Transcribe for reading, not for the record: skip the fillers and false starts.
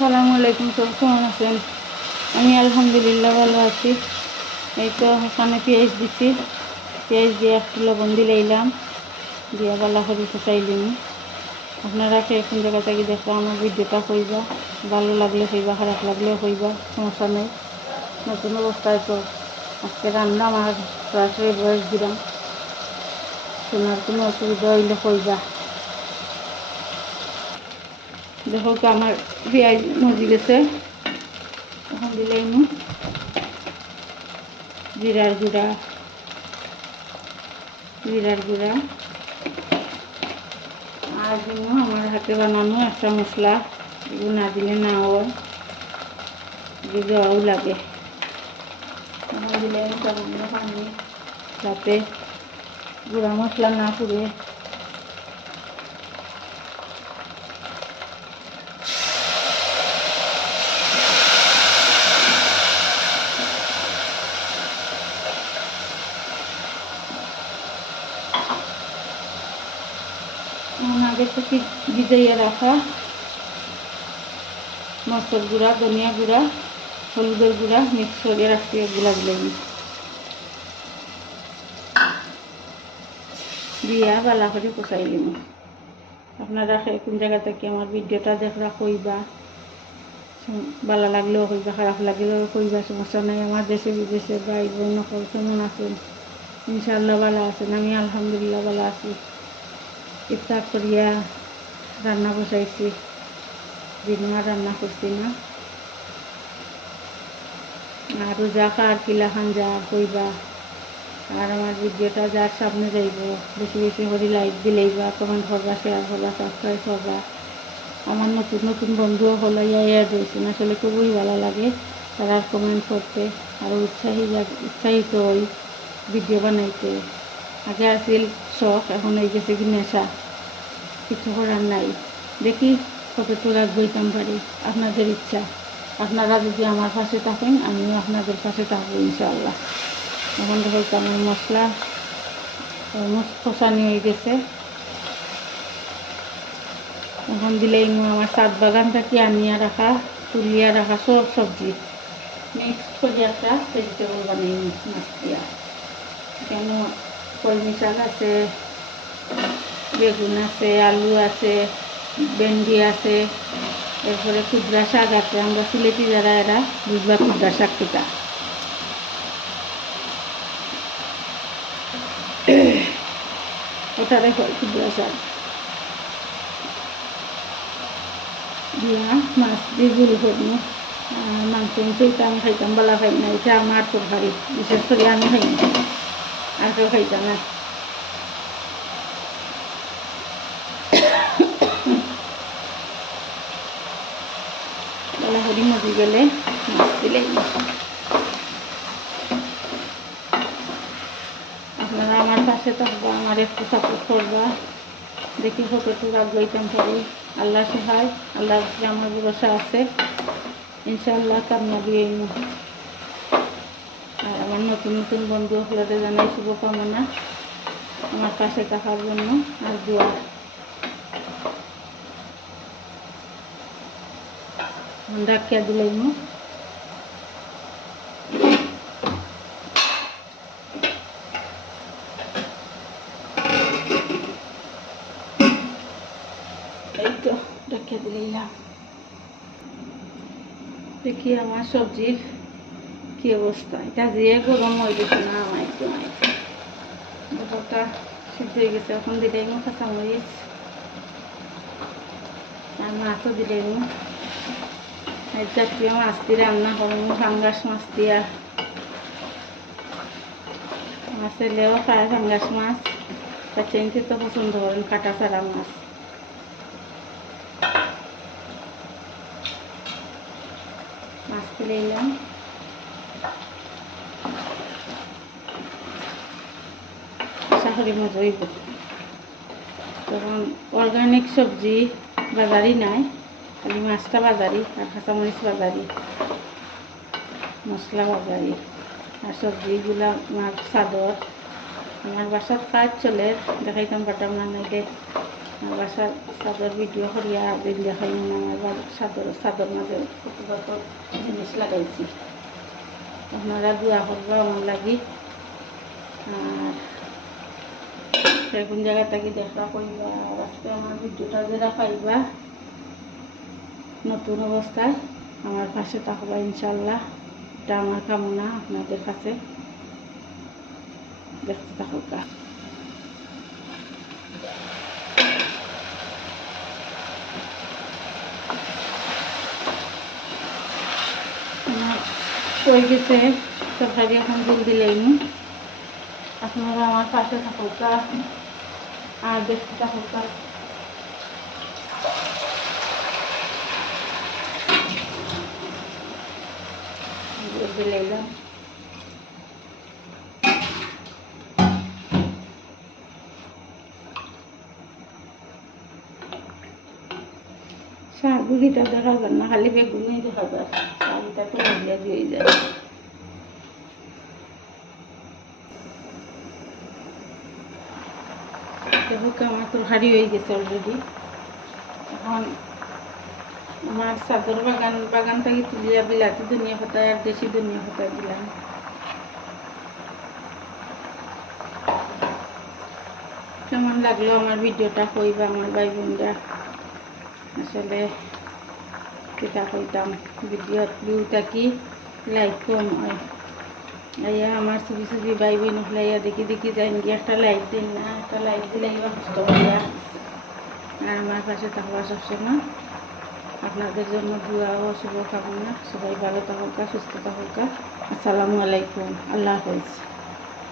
আসসালামু আলাইকুম, সব কেমন আছেন? আমি আলহামদুলিল্লাহ ভালো আছি। এই তো ওখানে পেঁয়াজ দিছি, পেঁয়াজ দিয়ে একটু লবণ দিলাম, দিয়ে বালা করে ফুটাইলিম। আপনারা কে কোন জায়গা থেকে দেখবা আমার ভিডিওটা কইবা, ভালো লাগলে কইবা, খারাপ লাগলেও কইবা, সমস্যা নেই। নতুন অবস্থায় তো আজকে রান্না আমার সরাসরি বয়স দিলাম, শোনার কোনো অসুবিধা হইলে কইবা। দেখো তো আমার পেঁয়াজ মজি গেছে, এখন দিলাম জিরার গুঁড়া আর দিব আমার হাতে বানানো একটা মশলা, এগুলো না দিলে না হয়, দেওয়াও লাগে। এখন দিলাম সামান্য পানি, যাতে গুঁড়া মশলা না পুড়ে। আগে থেকে ভিজাইয়া রাখা মরচের গুঁড়া, ধনিয়া গুঁড়া, হলুদের গুঁড়া মিক্স করে রাখছি, এগুলা দিলাম দিয়া বালা করে কষাই নিব। আপনারা কোন জায়গা থেকে আমার ভিডিওটা দেখরা কইবা, ভালো লাগলেও কইবা, খারাপ লাগলেও কইবা, সমস্যা নাই। আমার দেশে বিদেশে ভাই বোন নকল কেমন আছেন? ইনশাআল্লাহ ভালো আছেন, আমি আলহামদুলিল্লাহ ভালো আছি। ইফতার করিয়া রান্না বসাইছি, দিনও আর রান্না করছি না। আর রোজা কার কিলা খান যা কইবা, আর আমার ভিডিওটা যার সামনে যাইব বেশি বেশি করে লাইক দিলেইবা, কমেন্ট করবা, শেয়ার করবা, সাবস্ক্রাইব করবা। আমার নতুন নতুন বন্ধুও হলো অ্যাড হয়েছেন, আসলে খুবই ভালো লাগে তারা কমেন্ট করতে, আরও উৎসাহিত হই ভিডিও বানাইতে। আগে আসিল শখ, এখন এই গেছে কি নেশা, কিছু করার নাই। দেখি কতটুকু বইতাম পারি, আপনাদের ইচ্ছা। আপনারা যদি আমার পাশে থাকেন, আমিও আপনাদের পাশে থাকবো ইনশাআল্লাহ। এখন দেখো আমার মশলা অলমোস্ট কষানি হয়ে গেছে। এখন দিলেই আমার সাত বাগান থেকে আনিয়া রাখা, তুলিয়া রাখা সব সবজি মিক্স করে একটা ভেজিটেবল বানিয়ে মাছ দিয়া। কেন কলমি শাক আছে, বেগুন আছে, আলু আছে, ভেন্ডি আছে, এরপরে কুদরা শাক আছে। আমরা সিলেটি যারা এরা বুঝবা কুদরা শাক কিটা। ওটারে কুদরা শাক দিয়া মাছ দিয়ে ঝুল করবো। মাংস এটা আমি খাইতাম, বলা খাই না, এটা আমার তরকারি, বিশেষ করে আমি খাই না, আর কেউ খাইতাম না। বলা করি মজি গেলে মাছ দিলে আপনারা আমার পাশে থাকবা, আমার একটু সাপোর্ট করবা। দেখি কতটুকু আগ্রহিতাম পারি, আল্লাহ সহায়, আল্লাহর উপরে আমার ভরসা আছে, ইনশাআল্লাহ কাময়াবি হইব। আর আমার নতুন নতুন বন্ধু আপনাদের জানাই শুভকামনা আমার পাশে থাকার জন্য আর দোয়া। রাখিয়া দিলাম এই তো রাখিয়া দিলাম। দেখি আমার সবজির কি অবস্থা, এটা দিয়ে গরম হয়ে গেছে না, আমার একটু ব্যাপারটা সিদ্ধ হয়ে গেছে। এখন দিলাম কাঁচামরিচ আর মাছও দিলাম। এই জাতীয় মাছ দিয়ে রান্না করবো, ফাঙ্গাস মাছ দিয়া। আমার ছেলেও খায় ফাঙ্গাস মাছ, বাচ্চাইনতে তো পছন্দ করেন কাটা ছাড়া মাছ। মাছ দিলাম, আশা করি মজা হইব। তখন অর্গানিক সবজি বাজারই নাই, খালি মাছটা বাজারি আর কাঁচামরিচ বাজারি, মশলা বাজারি, আর সবজিগুলা আমার চাদর। আমার বাসার কাজ চলে, দেখাইতাম পারতাম না, নাইলে বাসার চাদর ভিডিও করিয়া দিন দেখাই আমার চাদর মাঝে কত কত জিনিস লাগাইছি। আপনারা দোয়া করবো আমার লাগি। আর কোন জায়গা থেকে দেখা করিবা আজকে আমার ভিডিওটা যারা পাইবা নতুন অবস্থায় আমার পাশে থাকবা ইনশাল্লাহ, এটা আমার কামনা আপনাদের কাছে। দেখতে থাকুকা। হয়ে গেছে তরকারি, এখন জল দিলেই আপনারা আমার পাশে থাকুকা আর দেখতে থাকুকা। জল দিলাম শাকগুলিটা দেখা যায় না, খালি বেগুনি দেখা যায়। শাকটা তো লাগিয়ে দিয়ে যায়। দেখো আমার তরকারি হয়ে গেছে অলরেডি। এখন আমার চাদর বাগান থেকে তুলিয়া বিলাতি ধনিয়া পাতা আর দেশি ধনিয়া পাতা দিলাম। কেমন লাগলো আমার ভিডিওটা কইবা আমার ভাই বোনরা। আসলে যেটা কইতাম ভিডিওর ভিউটা কি লাইক কম হয়। আইয়া আমার ছবি ছবি ভাই বোন হলাইয়া দেখি দেখি যাই গিয়ে একটা লাইক দিন না, একটা লাইক দিলে এবার কষ্ট করিয়া। আর আমার পাশে থাকবা সবসময়। আপনাদের জন্য দোয়া ও শুভকামনা। সবাই ভালো থাকুক, সুস্থ থাকুক। আসসালামু আলাইকুম, আল্লাহ হাফেজ।